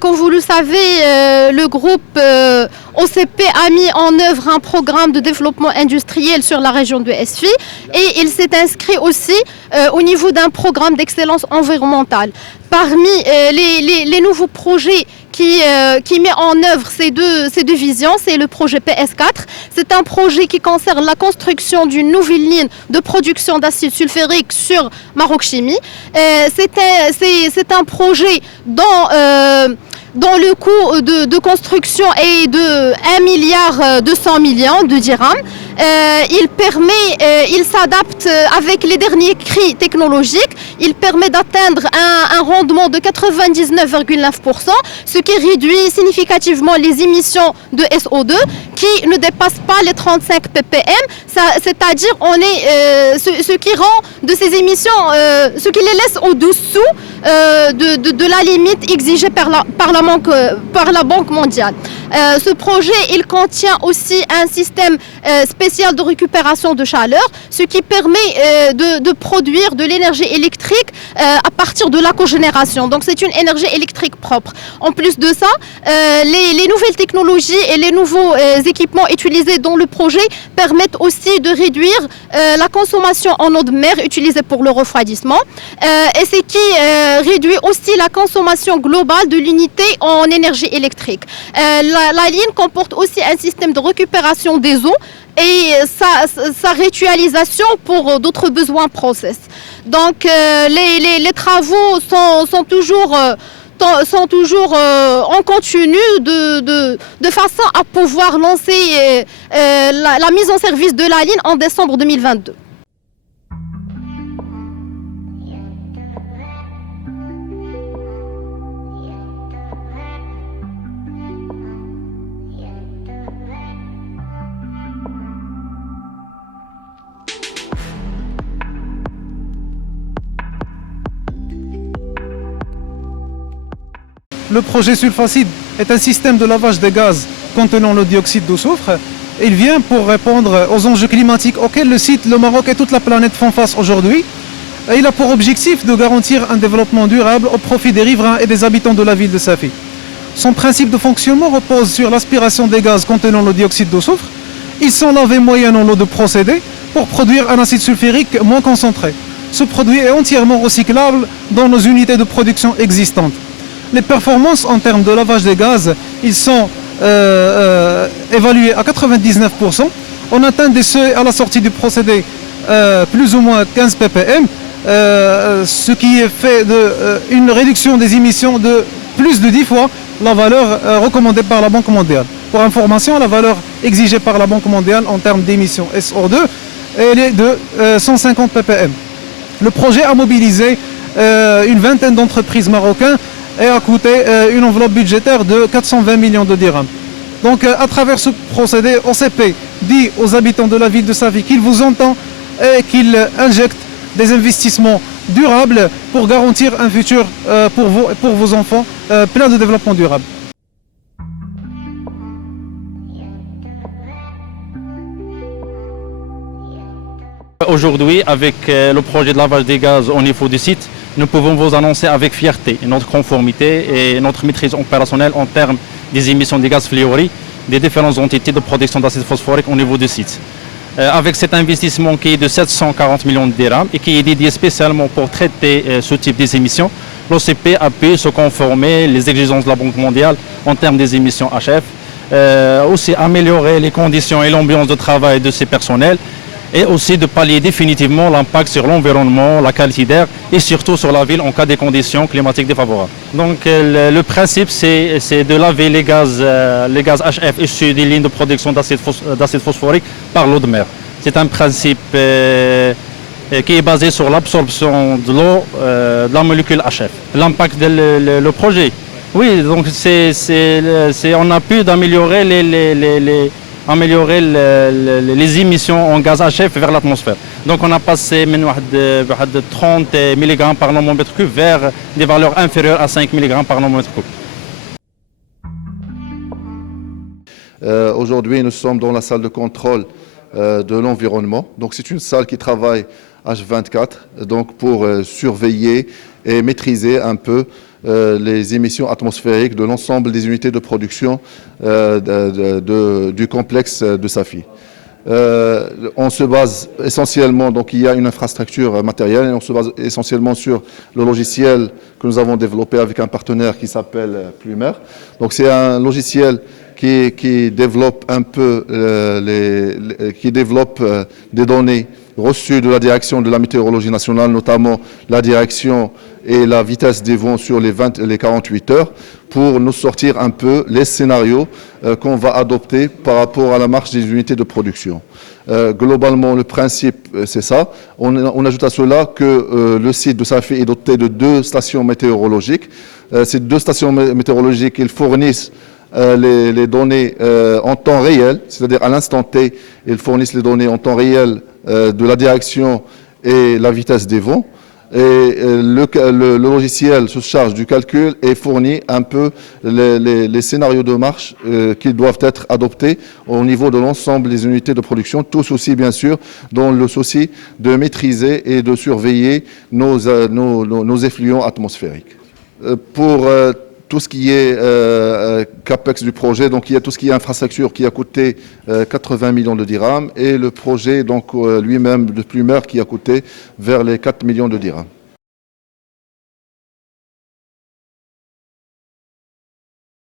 Comme vous le savez, le groupe OCP a mis en œuvre un programme de développement industriel sur la région de Esfi et il s'est inscrit aussi au niveau d'un programme d'excellence environnementale. Parmi les nouveaux projets qui met en œuvre ces deux visions, c'est le projet PS4. C'est un projet qui concerne la construction d'une nouvelle ligne de production d'acide sulfurique sur Maroc Chimie. C'est un projet dont le coût de construction est de 1,2 milliard de dirhams. Il s'adapte avec les derniers cris technologiques. Il permet d'atteindre un rendement de 99,9%, ce qui réduit significativement les émissions de SO2 qui ne dépassent pas les 35 ppm. C'est-à-dire ce qui rend de ces émissions, ce qui les laisse au-dessous de la limite exigée par la Banque mondiale. Ce projet, il contient aussi un système spécial de récupération de chaleur, ce qui permet de produire de l'énergie électrique à partir de la cogénération. Donc c'est une énergie électrique propre. En plus de ça, les nouvelles technologies et les nouveaux équipements utilisés dans le projet permettent aussi de réduire la consommation en eau de mer utilisée pour le refroidissement et ce qui réduit aussi la consommation globale de l'unité en énergie électrique. La ligne comporte aussi un système de récupération des eaux et sa réutilisation pour d'autres besoins process. Donc les travaux sont toujours en continu de façon à pouvoir lancer la mise en service de la ligne en décembre 2022. Le projet Sulfacide est un système de lavage des gaz contenant le dioxyde de soufre. Il vient pour répondre aux enjeux climatiques auxquels le Maroc et toute la planète font face aujourd'hui. Il a pour objectif de garantir un développement durable au profit des riverains et des habitants de la ville de Safi. Son principe de fonctionnement repose sur l'aspiration des gaz contenant le dioxyde de soufre. Ils sont lavés moyennant l'eau de procédé pour produire un acide sulfurique moins concentré. Ce produit est entièrement recyclable dans nos unités de production existantes. Les performances en termes de lavage des gaz, ils sont évalués à 99%. On atteint des seuils à la sortie du procédé plus ou moins 15 ppm, ce qui fait une réduction des émissions de plus de 10 fois la valeur recommandée par la Banque mondiale. Pour information, la valeur exigée par la Banque mondiale en termes d'émissions SO2, elle est de 150 ppm. Le projet a mobilisé une vingtaine d'entreprises marocaines et a coûté une enveloppe budgétaire de 420 millions de dirhams. Donc à travers ce procédé, OCP dit aux habitants de la ville de Safi qu'il vous entend et qu'il injecte des investissements durables pour garantir un futur pour vous et pour vos enfants plein de développement durable. Aujourd'hui, avec le projet de lavage des gaz au niveau du site, nous pouvons vous annoncer avec fierté notre conformité et notre maîtrise opérationnelle en termes des émissions de gaz fluorés des différentes entités de production d'acide phosphorique au niveau du site. Avec cet investissement qui est de 740 millions de dirhams et qui est dédié spécialement pour traiter ce type d'émissions, l'OCP a pu se conformer aux exigences de la Banque mondiale en termes des émissions HF, aussi améliorer les conditions et l'ambiance de travail de ses personnels, et aussi de pallier définitivement l'impact sur l'environnement, la qualité d'air et surtout sur la ville en cas de conditions climatiques défavorables. Donc le principe c'est de laver les gaz HF issus des lignes de production d'acide phosphorique par l'eau de mer. C'est un principe qui est basé sur l'absorption de l'eau de la molécule HF. L'impact du projet, oui, donc on a pu d'améliorer les émissions en gaz HF vers l'atmosphère. Donc on a passé de 30 mg par nomomètre cube vers des valeurs inférieures à 5 mg par nomomètre cube. Aujourd'hui, nous sommes dans la salle de contrôle de l'environnement. Donc c'est une salle qui travaille H24, donc pour surveiller et maîtriser un peu les émissions atmosphériques de l'ensemble des unités de production du complexe de Safi. On se base essentiellement, donc il y a une infrastructure matérielle, et on se base essentiellement sur le logiciel que nous avons développé avec un partenaire qui s'appelle Plumer. Donc c'est un logiciel qui développe un peu des données reçues de la direction de la météorologie nationale, notamment la direction et la vitesse des vents sur les 48 heures, pour nous sortir un peu les scénarios qu'on va adopter par rapport à la marche des unités de production. Globalement, le principe, c'est ça. On ajoute à cela que le site de Safi est doté de 2 stations météorologiques. Ces 2 stations météorologiques, ils fournissent les données en temps réel, c'est-à-dire à l'instant T, ils fournissent les données en temps réel de la direction et la vitesse des vents. Et le logiciel se charge du calcul et fournit un peu les scénarios de marche qui doivent être adoptés au niveau de l'ensemble des unités de production, tous aussi bien sûr dans le souci de maîtriser et de surveiller nos effluents atmosphériques. Pour tout ce qui est CAPEX du projet, donc il y a tout ce qui est infrastructure qui a coûté 80 millions de dirhams et le projet donc lui-même de Plumer qui a coûté vers les 4 millions de dirhams.